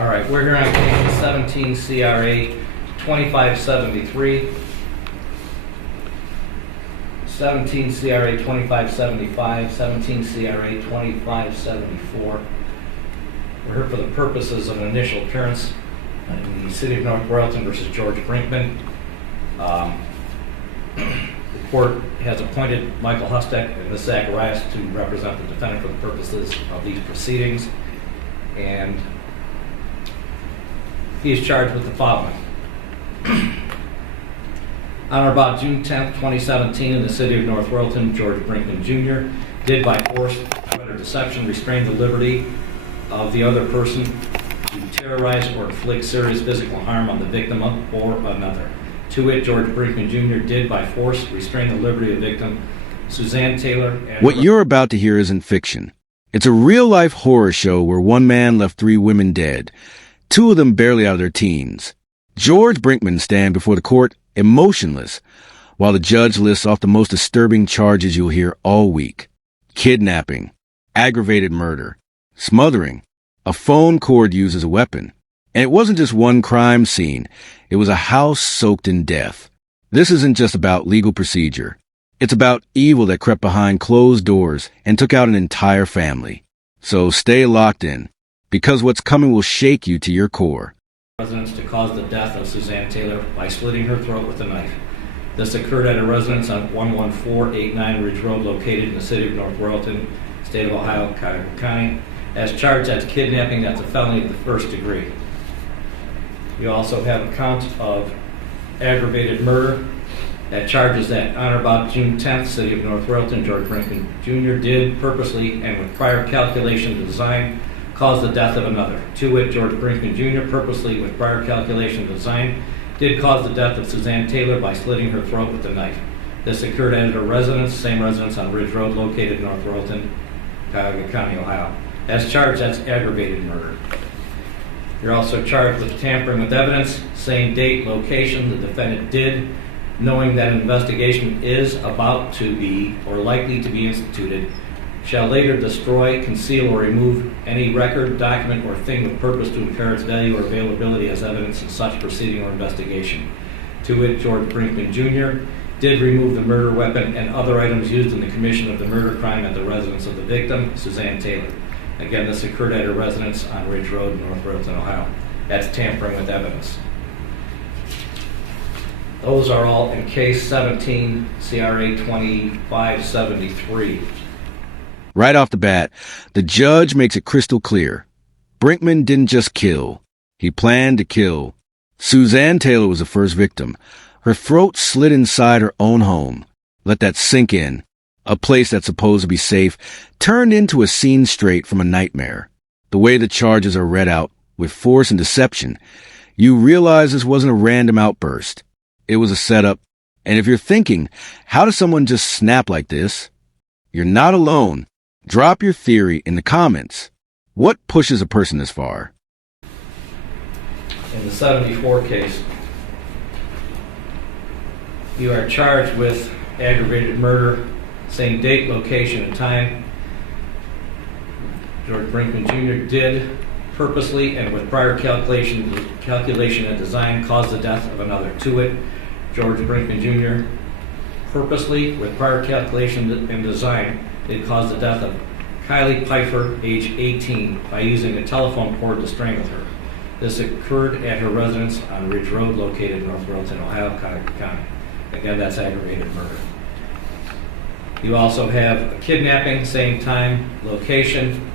All right, we're here on case 17 CRA 2573, 17 CRA 2575, 17 CRA 2574. We're here for the purposes of an initial appearance in the City of North Royalton versus George Brinkman. The court has appointed Michael Hustek and Ms. Zacharias to represent the defendant for the purposes of these proceedings, and he is charged with the following. On or about June 10th, 2017, in the City of North Royalton, George Brinkman Jr. did by force, threat, or deception restrain the liberty of the other person to terrorize or inflict serious physical harm on the victim or another. To wit, George Brinkman Jr. did by force restrain the liberty of the victim, Suzanne Taylor. What you're about to hear isn't fiction. It's a real-life horror show where one man left 3 women dead, 2 of them barely out of their teens. George Brinkman stands before the court emotionless, while the judge lists off the most disturbing charges you'll hear all week: kidnapping, aggravated murder, smothering, a phone cord used as a weapon. And it wasn't just one crime scene. It was a house soaked in death. This isn't just about legal procedure. It's about evil that crept behind closed doors and took out an entire family. So stay locked in, because what's coming will shake you to your core. Residence to cause the death of Suzanne Taylor by slitting her throat with a knife. This occurred at a residence on 11489 Ridge Road, located in the City of North Royalton, State of Ohio, Cuyahoga County. As charged as kidnapping, that's a felony of the first degree. You also have a count of aggravated murder that charges that on or about June 10th, City of North Royalton, George Brinkman Jr. did purposely and with prior calculation to design cause the death of another. To wit, George Brinkman Jr. purposely with prior calculation to design did cause the death of Suzanne Taylor by slitting her throat with a knife. This occurred at a residence, same residence on Ridge Road, located in North Royalton, Cuyahoga County, Ohio. As charged, that's aggravated murder. You're also charged with tampering with evidence, same date, location the defendant did, knowing that an investigation is about to be or likely to be instituted, shall later destroy, conceal, or remove any record, document, or thing with purpose to impair its value or availability as evidence in such proceeding or investigation. To wit, George Brinkman Jr. did remove the murder weapon and other items used in the commission of the murder crime at the residence of the victim, Suzanne Taylor. Again, this occurred at a residence on Ridge Road, North Royalton, Ohio. That's tampering with evidence. Those are all in case 17 CRA 2573. Right off the bat, the judge makes it crystal clear. Brinkman didn't just kill. He planned to kill. Suzanne Taylor was the first victim. Her throat slit inside her own home. Let that sink in. A place that's supposed to be safe turned into a scene straight from a nightmare. The way the charges are read out, with force and deception, you realize this wasn't a random outburst. It was a setup. And if you're thinking, how does someone just snap like this? You're not alone. Drop your theory in the comments. What pushes a person this far? In the 74 case, you are charged with aggravated murder, same date, location, and time. George Brinkman Jr. did purposely and with prior calculation and design cause the death of another. To it, George Brinkman Jr. purposely with prior calculation and design did cause the death of Kylie Pfeiffer, age 18, by using a telephone cord to strangle her. This occurred at her residence on Ridge Road, located in North Royalton, Ohio, Cuyahoga County. Again, that's aggravated murder. You also have a kidnapping, same time, location.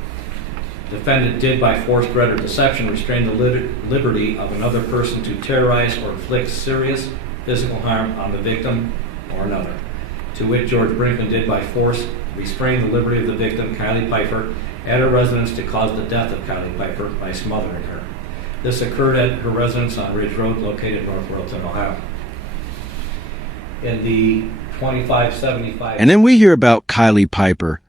Defendant did by force, threat, or deception restrain the liberty of another person to terrorize or inflict serious physical harm on the victim or another. To wit, George Brinkman did by force restrain the liberty of the victim, Kylie Pfeiffer, at her residence to cause the death of Kylie Pfeiffer by smothering her. This occurred at her residence on Ridge Road, located in North Royalton, Ohio. In the 2575. And then we hear about Kylie Pfeiffer,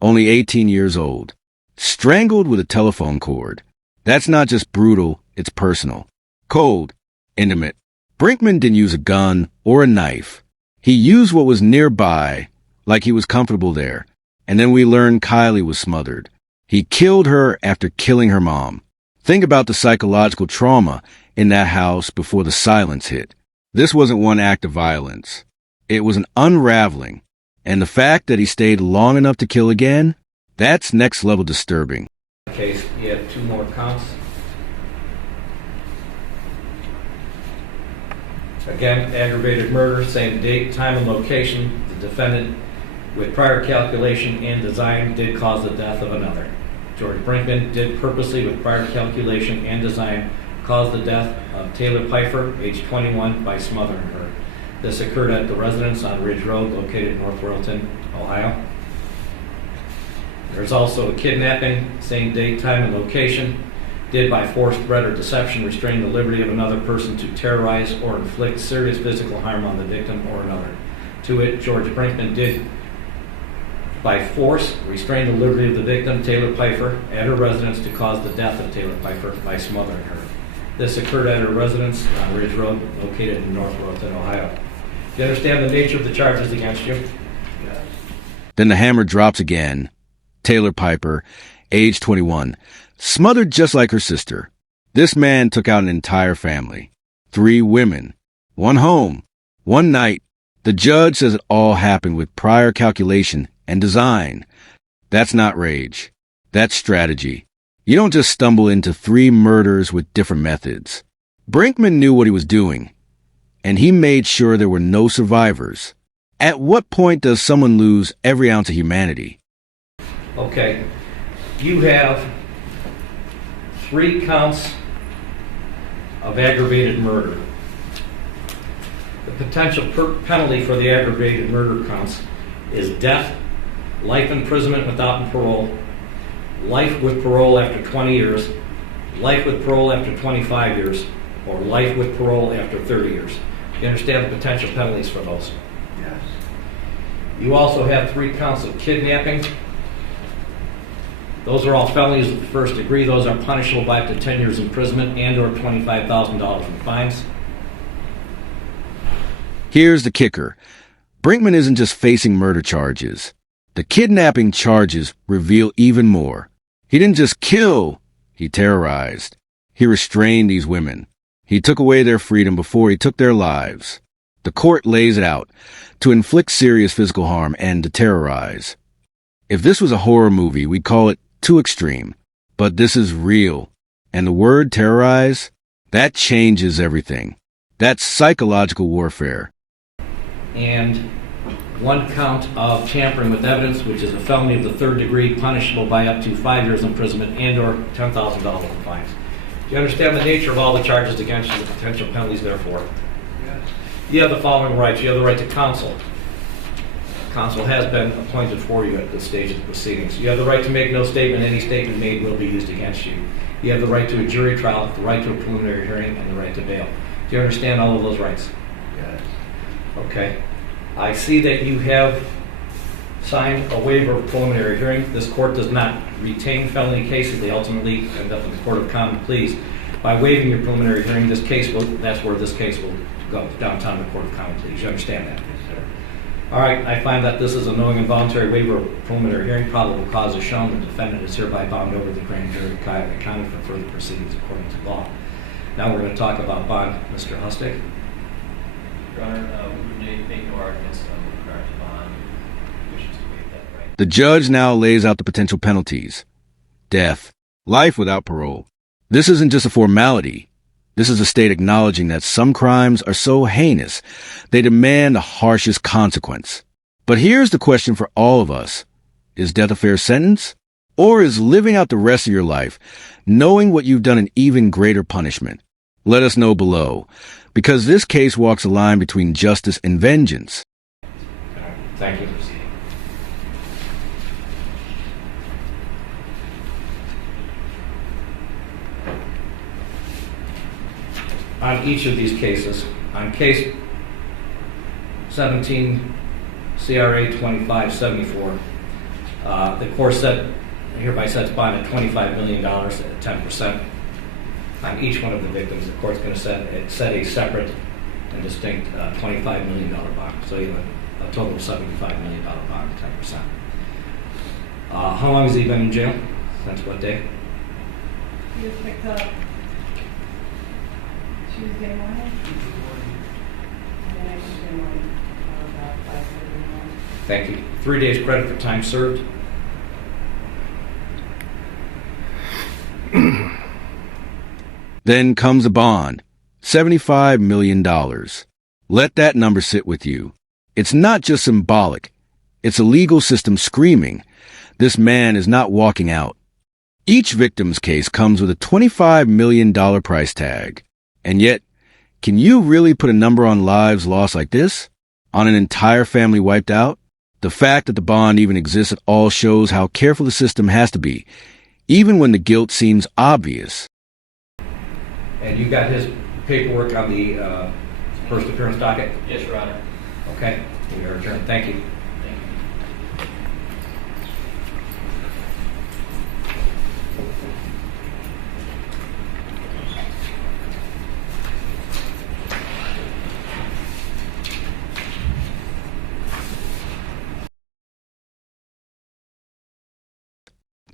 only 18 years old, strangled with a telephone cord. That's not just brutal, it's personal. Cold, intimate. Brinkman didn't use a gun or a knife. He used what was nearby, like he was comfortable there. And then we learn Kylie was smothered. He killed her after killing her mom. Think about the psychological trauma in that house before the silence hit. This wasn't one act of violence. It was an unraveling. And the fact that he stayed long enough to kill again, that's next level disturbing. Case, you have 2 more counts. Again, aggravated murder, same date, time, and location. The defendant, with prior calculation and design, did cause the death of another. George Brinkman did purposely, with prior calculation and design, cause the death of Taylor Pfeiffer, age 21, by smothering her. This occurred at the residence on Ridge Road, located in North Royalton, Ohio. There's also a kidnapping, same date, time, and location. Did by force, threat, or deception restrain the liberty of another person to terrorize or inflict serious physical harm on the victim or another. To it, George Brinkman did by force restrain the liberty of the victim, Taylor Pfeiffer, at her residence to cause the death of Taylor Pfeiffer by smothering her. This occurred at her residence on Ridge Road, located in North Royalton, Ohio. Do you understand the nature of the charges against you? Yes. Then the hammer drops again. Taylor Pfeiffer, age 21, smothered just like her sister. This man took out an entire family. 3 women, 1 home, 1 night. The judge says it all happened with prior calculation and design. That's not rage. That's strategy. You don't just stumble into 3 murders with different methods. Brinkman knew what he was doing, and he made sure there were no survivors. At what point does someone lose every ounce of humanity? Okay, you have 3 counts of aggravated murder. The potential penalty for the aggravated murder counts is death, life imprisonment without parole, life with parole after 20 years, life with parole after 25 years, or life with parole after 30 years. You understand the potential penalties for those? Yes. You also have 3 counts of kidnapping. Those are all felonies of the first degree. Those are punishable by up to 10 years imprisonment and or $25,000 in fines. Here's the kicker. Brinkman isn't just facing murder charges. The kidnapping charges reveal even more. He didn't just kill, he terrorized. He restrained these women. He took away their freedom before he took their lives. The court lays it out: to inflict serious physical harm and to terrorize. If this was a horror movie, we'd call it too extreme. But this is real. And the word terrorize, that changes everything. That's psychological warfare. And 1 count of tampering with evidence, which is a felony of the 3rd degree, punishable by up to 5 years imprisonment and or $10,000 in fines. Do you understand the nature of all the charges against you, the potential penalties therefore? Yes. You have the following rights. You have the right to counsel. Counsel has been appointed for you at this stage of the proceedings. You have the right to make no statement. Any statement made will be used against you. You have the right to a jury trial, the right to a preliminary hearing, and the right to bail. Do you understand all of those rights? Yes. Okay. I see that you have signed a waiver of preliminary hearing. This court does not retain felony cases. They ultimately end up in the Court of Common Pleas. By waiving your preliminary hearing, that's where this case will go, downtown to the Court of Common Pleas. You understand that? Yes, sir. All right, I find that this is a knowing and voluntary waiver of preliminary hearing. Probable cause is shown. The defendant is hereby bound over the grand jury of Cuyahoga County for further proceedings according to law. Now we're going to talk about bond. Mr. Hustig. Your Honor, we would make no arguments on regard to bond. Wishes to waive that right. The judge now lays out the potential penalties. Death. Life without parole. This isn't just a formality. This is a state acknowledging that some crimes are so heinous, they demand the harshest consequence. But here's the question for all of us. Is death a fair sentence? Or is living out the rest of your life, knowing what you've done, an even greater punishment? Let us know below, because this case walks a line between justice and vengeance. Thank you. On each of these cases, on case 17 CRA 2574, the court hereby sets bond at $25 million at 10%. On each one of the victims, the court's going to set a separate and distinct $25 million bond. So you have a total of $75 million bond at 10%. How long has he been in jail? Since what day? He was picked up Tuesday morning. And then Tuesday morning, about 5:30 in the morning. Thank you. 3 days credit for time served. Then comes a bond, $75 million. Let that number sit with you. It's not just symbolic. It's a legal system screaming, this man is not walking out. Each victim's case comes with a $25 million price tag. And yet, can you really put a number on lives lost like this? On an entire family wiped out? The fact that the bond even exists at all shows how careful the system has to be, even when the guilt seems obvious. And you got his paperwork on the first appearance docket? Yes, Your Honor. Okay, we are adjourned. Thank you. Thank you.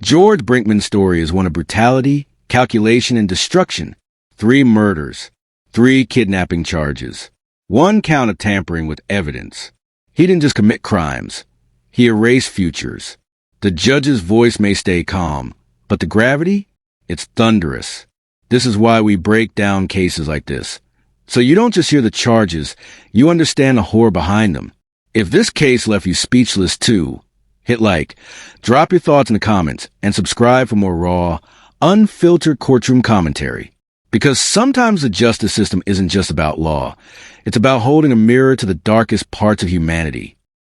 George Brinkman's story is one of brutality, calculation, and destruction. 3 murders, 3 kidnapping charges, 1 count of tampering with evidence. He didn't just commit crimes. He erased futures. The judge's voice may stay calm, but the gravity? It's thunderous. This is why we break down cases like this. So you don't just hear the charges, you understand the horror behind them. If this case left you speechless too, hit like, drop your thoughts in the comments, and subscribe for more raw, unfiltered courtroom commentary. Because sometimes the justice system isn't just about law. It's about holding a mirror to the darkest parts of humanity.